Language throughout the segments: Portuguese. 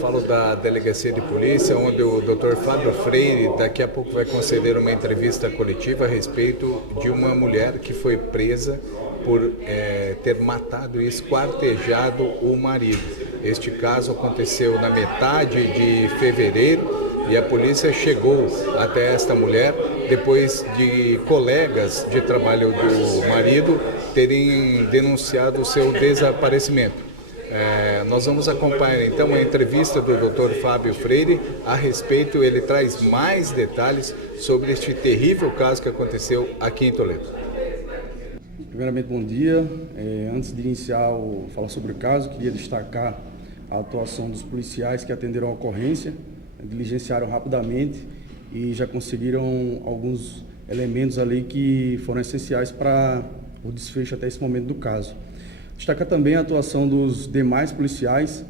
Falo da Delegacia de Polícia, onde o Dr. Fábio Freire daqui a pouco vai conceder uma entrevista coletiva a respeito de uma mulher que foi presa por ter matado e esquartejado o marido. Este caso aconteceu na metade de fevereiro e a polícia chegou até esta mulher depois de colegas de trabalho do marido terem denunciado o seu desaparecimento. Nós vamos acompanhar então a entrevista do Dr. Fábio Freire a respeito. Ele traz mais detalhes sobre este terrível caso que aconteceu aqui em Toledo. Primeiramente, bom dia. Antes de iniciar falar sobre o caso, queria destacar a atuação dos policiais que atenderam a ocorrência, diligenciaram rapidamente e já conseguiram alguns elementos ali que foram essenciais para o desfecho até esse momento do caso. Destaca também a atuação dos demais policiais,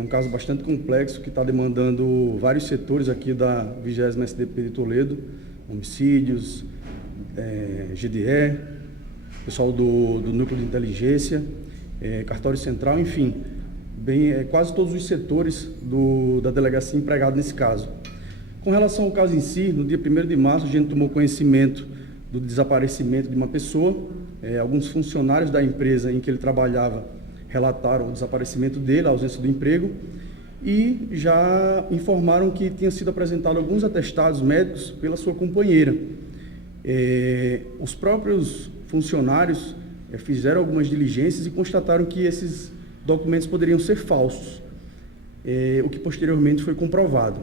um caso bastante complexo que está demandando vários setores aqui da 20ª SDP de Toledo, homicídios, GDE, pessoal do Núcleo de Inteligência, Cartório Central, enfim, quase todos os setores da delegacia empregados nesse caso. Com relação ao caso em si, no dia 1º de março, a gente tomou conhecimento do desaparecimento de uma pessoa. Alguns funcionários da empresa em que ele trabalhava relataram o desaparecimento dele, a ausência do emprego, e já informaram que tinha sido apresentado alguns atestados médicos pela sua companheira. Os próprios funcionários fizeram algumas diligências e constataram que esses documentos poderiam ser falsos, o que posteriormente foi comprovado.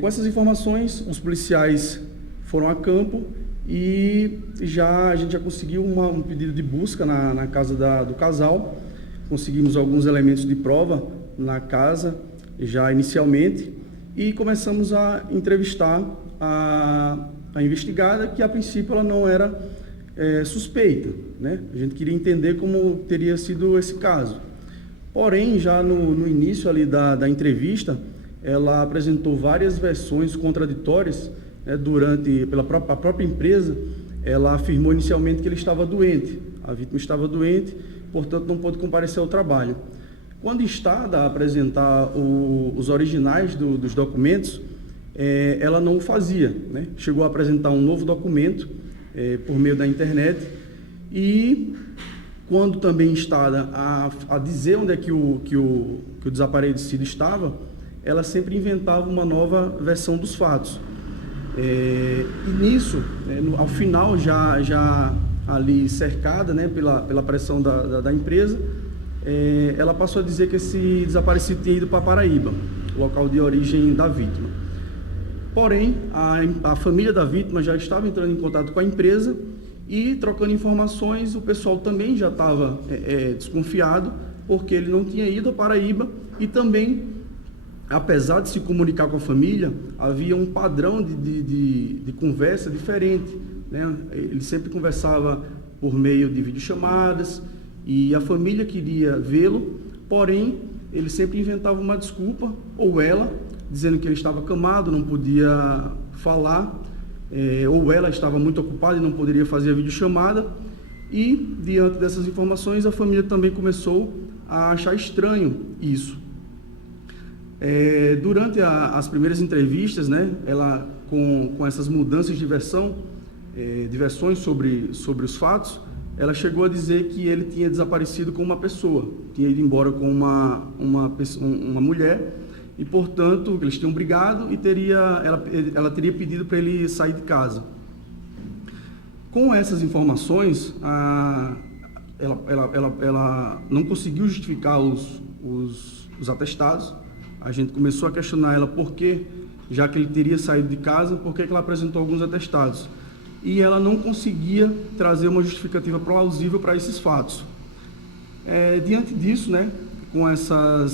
Com essas informações, os policiais foram a campo e a gente já conseguiu um pedido de busca na casa do casal. Conseguimos alguns elementos de prova na casa já inicialmente e começamos a entrevistar a investigada, que a princípio ela não era suspeita, né? A gente queria entender como teria sido esse caso. Porém, já no início ali da entrevista, ela apresentou várias versões contraditórias. Pela própria empresa, ela afirmou inicialmente que ele estava doente, a vítima estava doente, portanto não pôde comparecer ao trabalho. Quando instada a apresentar os originais dos documentos, ela não o fazia, né? Chegou a apresentar um novo documento por meio da internet e quando também instada a dizer onde é que o desaparecido estava, ela sempre inventava uma nova versão dos fatos. E nisso, ao final, já ali cercada, né, pela pressão da empresa, ela passou a dizer que esse desaparecido tinha ido para Paraíba, local de origem da vítima. Porém, a família da vítima já estava entrando em contato com a empresa e trocando informações. O pessoal também já estava desconfiado, porque ele não tinha ido a Paraíba e também, apesar de se comunicar com a família, havia um padrão de conversa diferente, né? Ele sempre conversava por meio de videochamadas e a família queria vê-lo, porém, ele sempre inventava uma desculpa, ou ela, dizendo que ele estava acamado, não podia falar, ou ela estava muito ocupada e não poderia fazer a videochamada. E, diante dessas informações, a família também começou a achar estranho isso. Durante as primeiras entrevistas, né, ela com essas mudanças de versões sobre os fatos, ela chegou a dizer que ele tinha desaparecido com uma pessoa, tinha ido embora com uma mulher e, portanto, eles tinham brigado e ela teria pedido para ele sair de casa. Com essas informações, ela não conseguiu justificar os atestados. A gente começou a questionar ela por que, já que ele teria saído de casa, por que ela apresentou alguns atestados. E ela não conseguia trazer uma justificativa plausível para esses fatos. Diante disso, né, com essa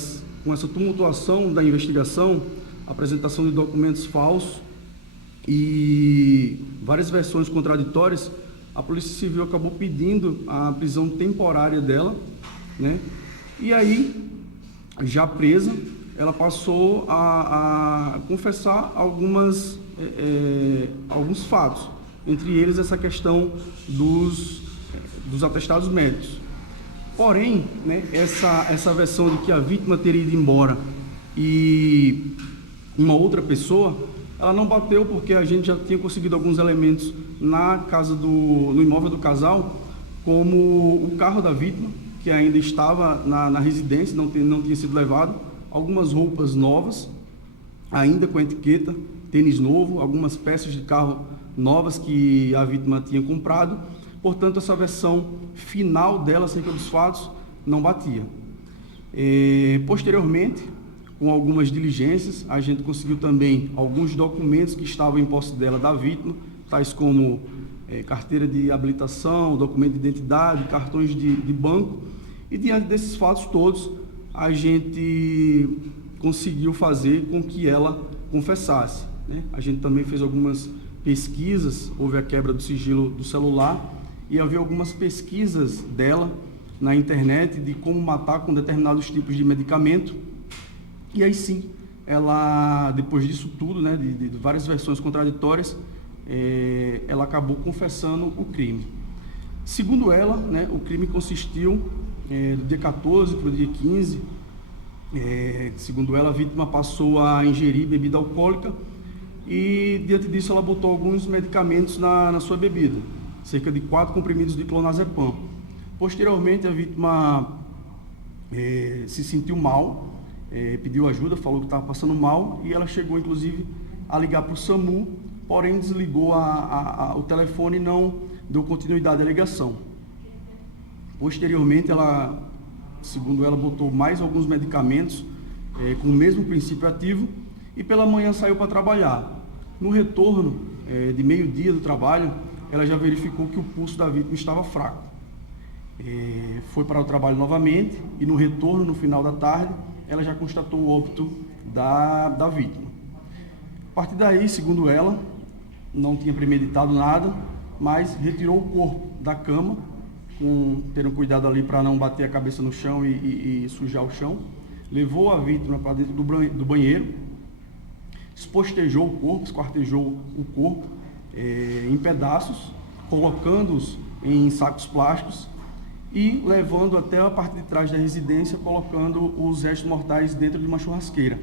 tumultuação da investigação, apresentação de documentos falsos e várias versões contraditórias, a Polícia Civil acabou pedindo a prisão temporária dela, né? E aí, já presa, ela passou a confessar alguns fatos. entre eles essa questão dos atestados médicos. Porém, né, essa versão de que a vítima teria ido embora e uma outra pessoa, ela não bateu, porque a gente já tinha conseguido alguns elementos no imóvel do casal, como o carro da vítima, que ainda estava na residência, não tinha sido levado, algumas roupas novas, ainda com a etiqueta, tênis novo, algumas peças de carro novas que a vítima tinha comprado. Portanto, essa versão final dela acerca dos fatos não batia. Posteriormente, com algumas diligências, a gente conseguiu também alguns documentos que estavam em posse dela, da vítima, tais como carteira de habilitação, documento de identidade, cartões de banco. E diante desses fatos todos, a gente conseguiu fazer com que ela confessasse, né? A gente também fez algumas pesquisas, houve a quebra do sigilo do celular e havia algumas pesquisas dela na internet de como matar com determinados tipos de medicamento. E aí sim, ela, depois disso tudo, né, de várias versões contraditórias, ela acabou confessando o crime. Segundo ela, né, o crime consistiu do dia 14 para o dia 15. Segundo ela, a vítima passou a ingerir bebida alcoólica e, diante disso, ela botou alguns medicamentos na sua bebida, cerca de 4 comprimidos de clonazepam. Posteriormente, a vítima se sentiu mal, pediu ajuda, falou que estava passando mal, e ela chegou, inclusive, a ligar para o SAMU, porém desligou o telefone e não deu continuidade à ligação. Posteriormente, ela, segundo ela, botou mais alguns medicamentos com o mesmo princípio ativo e pela manhã saiu para trabalhar. No retorno de meio-dia do trabalho, ela já verificou que o pulso da vítima estava fraco. Foi para o trabalho novamente e no retorno, no final da tarde, ela já constatou o óbito da vítima. A partir daí, segundo ela, não tinha premeditado nada, mas retirou o corpo da cama, tendo cuidado ali para não bater a cabeça no chão e sujar o chão, levou a vítima para dentro do banheiro, espostejou o corpo, esquartejou o corpo em pedaços, colocando-os em sacos plásticos e levando até a parte de trás da residência, colocando os restos mortais dentro de uma churrasqueira.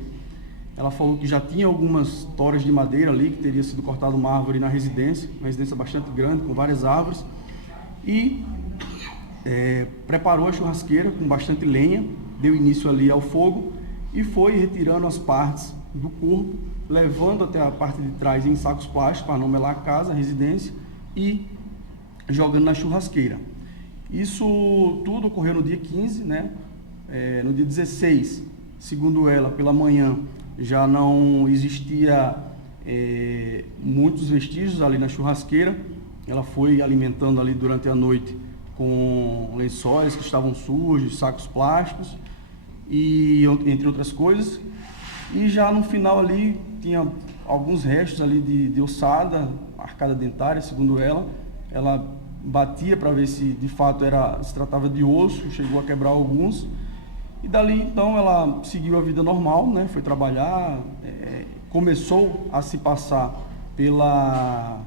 Ela falou que já tinha algumas toras de madeira ali, que teria sido cortada uma árvore na residência, uma residência bastante grande, com várias árvores, e preparou a churrasqueira com bastante lenha, deu início ali ao fogo e foi retirando as partes do corpo, levando até a parte de trás em sacos plásticos para não melar a casa, a residência, e jogando na churrasqueira. Isso tudo ocorreu no dia 15, né? No dia 16, segundo ela, pela manhã, já não existia muitos vestígios ali na churrasqueira. Ela foi alimentando ali durante a noite com lençóis que estavam sujos, sacos plásticos, e entre outras coisas. E já no final ali tinha alguns restos ali de ossada, arcada dentária, segundo ela. Ela batia para ver se de fato se tratava de osso, chegou a quebrar alguns. E dali então ela seguiu a vida normal, né? Foi trabalhar, começou a se passar pela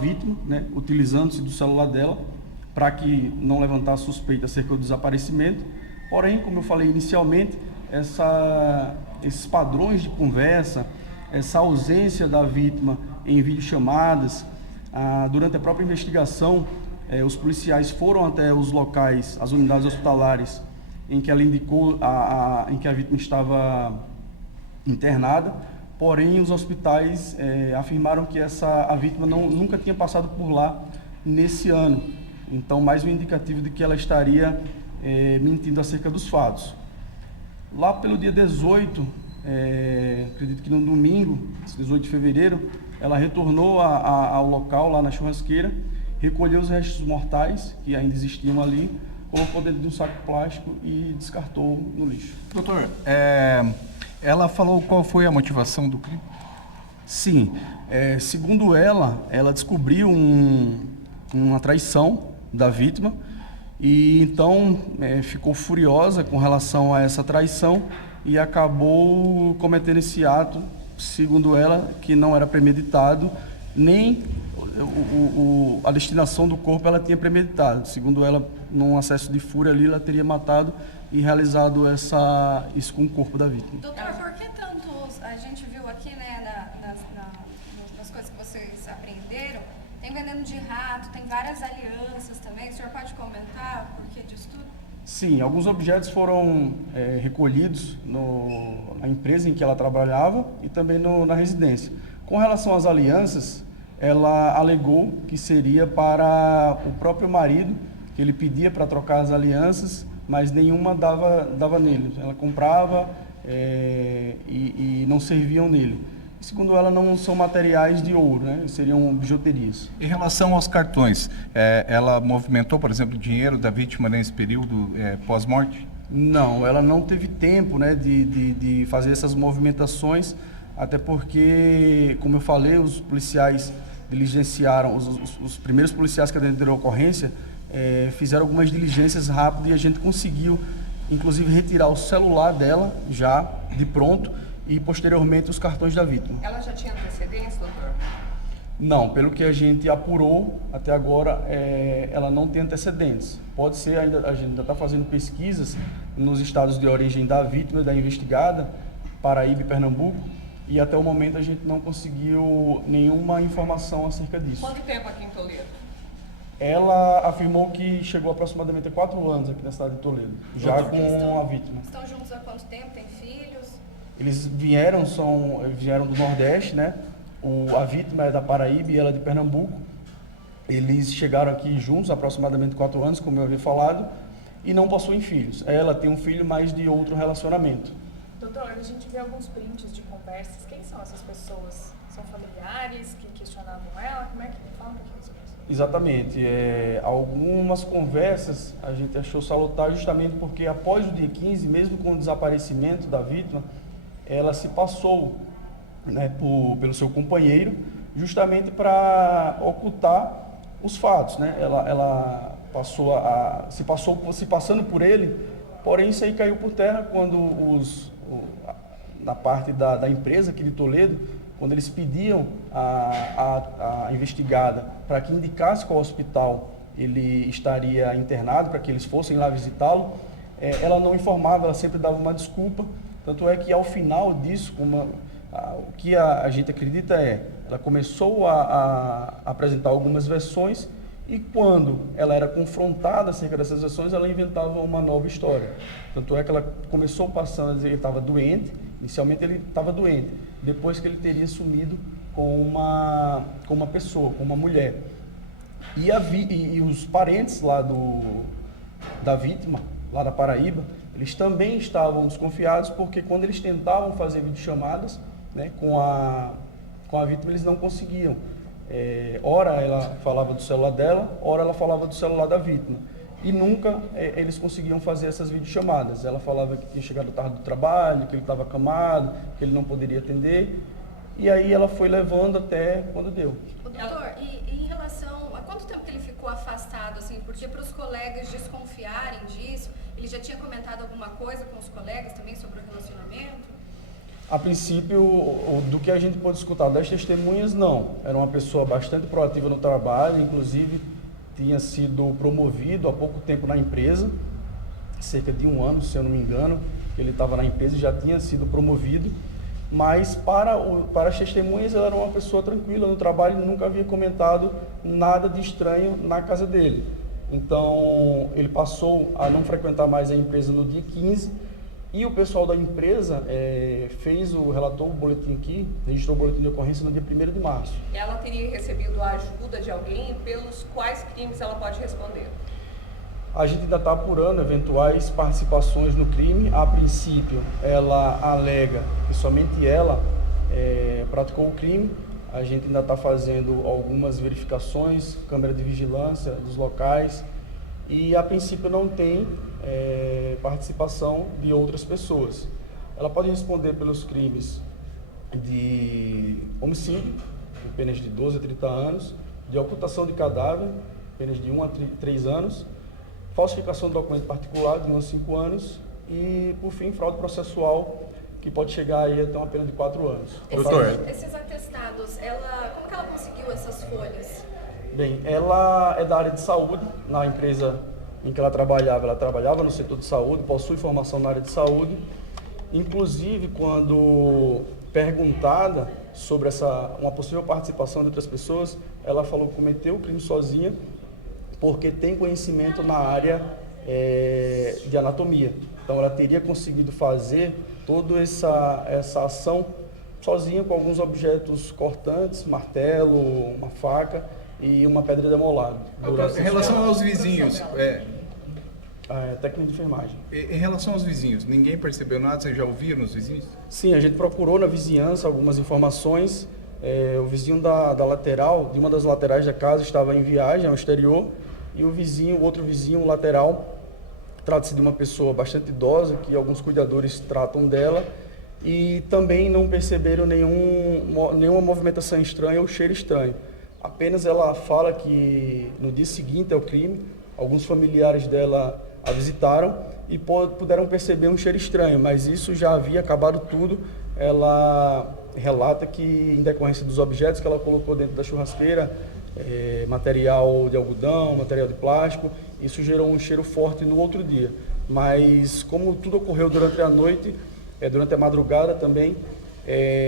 vítima, né? Utilizando-se do celular dela para que não levantasse suspeita acerca do desaparecimento. Porém, como eu falei inicialmente, esses padrões de conversa, essa ausência da vítima em videochamadas, durante a própria investigação, os policiais foram até os locais, as unidades hospitalares em que ela indicou em que a vítima estava internada, porém os hospitais afirmaram que a vítima nunca tinha passado por lá nesse ano. Então, mais um indicativo de que ela estaria mentindo acerca dos fatos. Lá pelo dia 18, acredito que no domingo, 18 de fevereiro, ela retornou ao local, lá na churrasqueira, recolheu os restos mortais que ainda existiam ali, colocou dentro de um saco plástico e descartou no lixo. Doutor, ela falou qual foi a motivação do crime? Sim, segundo ela descobriu uma traição da vítima e então ficou furiosa com relação a essa traição e acabou cometendo esse ato, segundo ela, que não era premeditado, nem a destinação do corpo ela tinha premeditado. Segundo ela, num acesso de fúria ali, ela teria matado e realizado isso com o corpo da vítima. Doutor, por que tantos, a gente viu aqui, né, nas coisas que vocês apreenderam, tem veneno de rato, tem várias alianças também, o senhor pode comentar por que disso tudo? Sim, alguns objetos foram recolhidos na empresa em que ela trabalhava e também na residência. Com relação às alianças, ela alegou que seria para o próprio marido, que ele pedia para trocar as alianças, mas nenhuma dava nele. Ela comprava e não serviam nele. Segundo ela, não são materiais de ouro, né? Seriam bijuterias. Em relação aos cartões, ela movimentou, por exemplo, o dinheiro da vítima nesse período pós-morte? Não, ela não teve tempo, né, de fazer essas movimentações, até porque, como eu falei, os policiais diligenciaram, os primeiros policiais que atenderam a ocorrência fizeram algumas diligências rápidas e a gente conseguiu, inclusive, retirar o celular dela já de pronto e, posteriormente, os cartões da vítima. Ela já tinha antecedência, doutor? Não, pelo que a gente apurou até agora, ela não tem antecedentes. Pode ser, a gente ainda está fazendo pesquisas nos estados de origem da vítima e da investigada, Paraíba e Pernambuco, e até o momento a gente não conseguiu nenhuma informação acerca disso. Quanto tempo aqui em Toledo? Ela afirmou que chegou aproximadamente a 4 anos aqui na cidade de Toledo, já com a vítima. Estão juntos há quanto tempo? Tem filhos? Eles vieram do Nordeste, né? A vítima é da Paraíba e ela é de Pernambuco. Eles chegaram aqui juntos, aproximadamente 4 anos, como eu havia falado, e não possuem filhos. Ela tem um filho, mas de outro relacionamento. Doutor, a gente vê alguns prints de conversas. Quem são essas pessoas? São familiares que questionavam ela? Como é que fala um pouquinho sobre isso? Exatamente. Algumas conversas a gente achou salutar justamente porque após o dia 15, mesmo com o desaparecimento da vítima, ela se passou, né, pelo seu companheiro, justamente para ocultar os fatos, né? Ela se passando por ele, porém isso aí caiu por terra quando na parte da empresa aqui de Toledo, quando eles pediam a investigada para que indicasse qual hospital ele estaria internado, para que eles fossem lá visitá-lo, ela não informava, ela sempre dava uma desculpa. Tanto é que ao final disso, o que a gente acredita ela começou a apresentar algumas versões e quando ela era confrontada acerca dessas versões, ela inventava uma nova história. Tanto é que ela começou passando a dizer que ele estava doente, inicialmente ele estava doente, depois que ele teria sumido com uma pessoa, com uma mulher. E os parentes lá da vítima, lá da Paraíba, eles também estavam desconfiados porque quando eles tentavam fazer videochamadas, né, com a vítima, eles não conseguiam. Ora ela falava do celular dela, ora ela falava do celular da vítima. E nunca eles conseguiam fazer essas videochamadas. Ela falava que tinha chegado tarde do trabalho, que ele estava acamado, que ele não poderia atender. E aí ela foi levando até quando deu. Doutor, e em relação a quanto tempo que ele ficou afastado, assim, porque para os colegas desconfiarem disso, ele já tinha comentado alguma coisa com os colegas também sobre o relacionamento? A princípio, do que a gente pôde escutar das testemunhas, não. Era uma pessoa bastante proativa no trabalho, inclusive tinha sido promovido há pouco tempo na empresa, cerca de 1 ano, se eu não me engano, ele estava na empresa e já tinha sido promovido, mas para as testemunhas ela era uma pessoa tranquila no trabalho e nunca havia comentado nada de estranho na casa dele. Então, ele passou a não frequentar mais a empresa no dia 15 e o pessoal da empresa relatou o boletim aqui, registrou o boletim de ocorrência no dia 1º de março. Ela teria recebido a ajuda de alguém pelos quais crimes ela pode responder? A gente ainda está apurando eventuais participações no crime. A princípio, ela alega que somente ela praticou o crime. A gente ainda está fazendo algumas verificações, câmera de vigilância dos locais e a princípio não tem participação de outras pessoas. Ela pode responder pelos crimes de homicídio, com penas de 12 a 30 anos, de ocultação de cadáver, penas de 1 a 3 anos, falsificação de documento particular de 1 a 5 anos e, por fim, fraude processual, que pode chegar aí até uma pena de 4 anos. Esses atestados, como que ela conseguiu essas folhas? Bem, ela é da área de saúde, na empresa em que ela trabalhava no setor de saúde, possui formação na área de saúde. Inclusive, quando perguntada sobre uma possível participação de outras pessoas, ela falou que cometeu o crime sozinha porque tem conhecimento na área de anatomia. Então, ela teria conseguido fazer toda essa ação sozinha com alguns objetos cortantes, martelo, uma faca e uma pedra demolada. Em relação aos vizinhos, técnica de enfermagem. Em relação aos vizinhos, ninguém percebeu nada? Vocês já ouviram os vizinhos? Sim, a gente procurou na vizinhança algumas informações. O vizinho da lateral, de uma das laterais da casa, estava em viagem ao exterior, e o outro vizinho lateral, trata-se de uma pessoa bastante idosa, que alguns cuidadores tratam dela, e também não perceberam nenhuma movimentação estranha ou cheiro estranho. Apenas ela fala que no dia seguinte ao crime, alguns familiares dela a visitaram e puderam perceber um cheiro estranho, mas isso já havia acabado tudo. Ela relata que, em decorrência dos objetos que ela colocou dentro da churrasqueira, material de algodão, material de plástico, isso gerou um cheiro forte no outro dia. Mas como tudo ocorreu durante a noite, durante a madrugada também,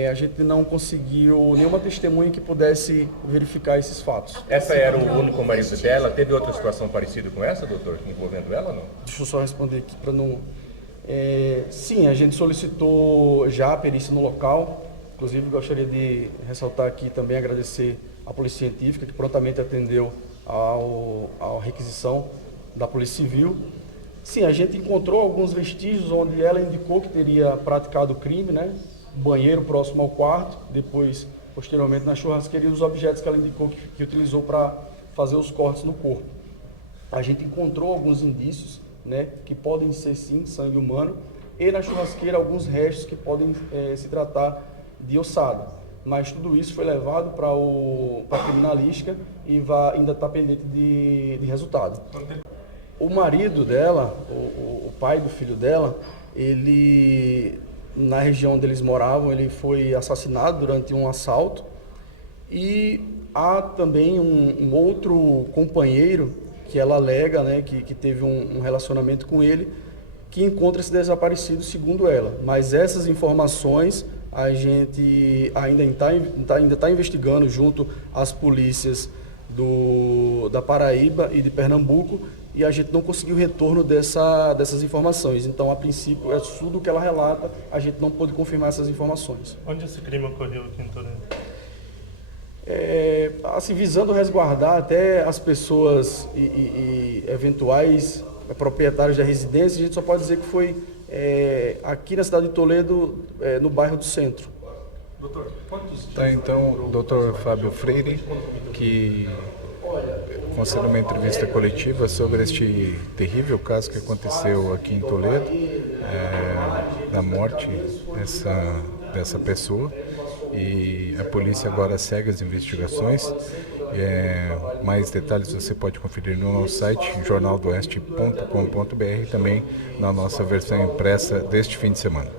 a gente não conseguiu nenhuma testemunha que pudesse verificar esses fatos. Essa era o único marido dela? Teve outra situação parecida com essa, doutor, envolvendo ela ou não? Deixa eu só responder aqui para não... sim, a gente solicitou já a perícia no local. Inclusive, gostaria de ressaltar aqui também, agradecer à Polícia Científica, que prontamente atendeu à requisição da Polícia Civil. Sim, a gente encontrou alguns vestígios onde ela indicou que teria praticado o crime, né? Banheiro próximo ao quarto, depois, posteriormente, na churrasqueira, e os objetos que ela indicou que utilizou para fazer os cortes no corpo. A gente encontrou alguns indícios, né, que podem ser, sim, sangue humano, e na churrasqueira alguns restos que podem se tratar de ossada. Mas tudo isso foi levado para a criminalística e ainda está pendente de resultado. O marido dela, o pai do filho dela, ele... na região onde eles moravam, ele foi assassinado durante um assalto, e há também um outro companheiro que ela alega, né, que teve um relacionamento com ele, que encontra-se desaparecido, segundo ela. Mas essas informações a gente ainda está investigando junto às polícias da Paraíba e de Pernambuco, e a gente não conseguiu retorno dessas informações. Então, a princípio, é tudo o que ela relata, a gente não pôde confirmar essas informações. Onde esse crime ocorreu aqui em Toledo? Assim, visando resguardar até as pessoas e eventuais proprietários da residência, a gente só pode dizer que foi aqui na cidade de Toledo, no bairro do Centro. Doutor, tá, então, o doutor Fábio Freire, que concedeu uma entrevista coletiva sobre este terrível caso que aconteceu aqui em Toledo, da morte dessa pessoa, e a polícia agora segue as investigações. Mais detalhes você pode conferir no nosso site, jornaldoeste.com.br, e também na nossa versão impressa deste fim de semana.